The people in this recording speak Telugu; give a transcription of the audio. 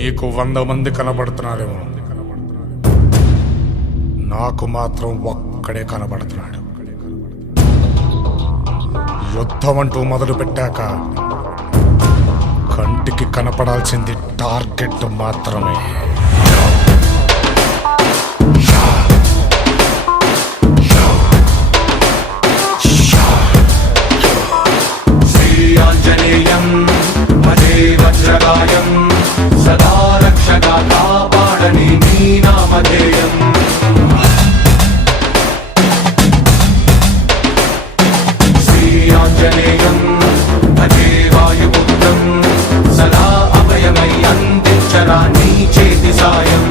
నీకు 100 మంది కనబడుతున్నారేమో, నాకు మాత్రం ఒక్కడే కనబడుతున్నాడు. యుద్ధం అంటూ మొదలు పెట్టాక కంటికి కనపడాల్సింది టార్గెట్ మాత్రమే. శ్రీయాంజనేయం భజే వజ్రగాయం సదా రక్షగా కాపాడని నీ నామధేయం. శ్రీయాంజనేయం భజే వాయుపుత్రం సదా అభయమై అందించరా నీ చేతి సాయం.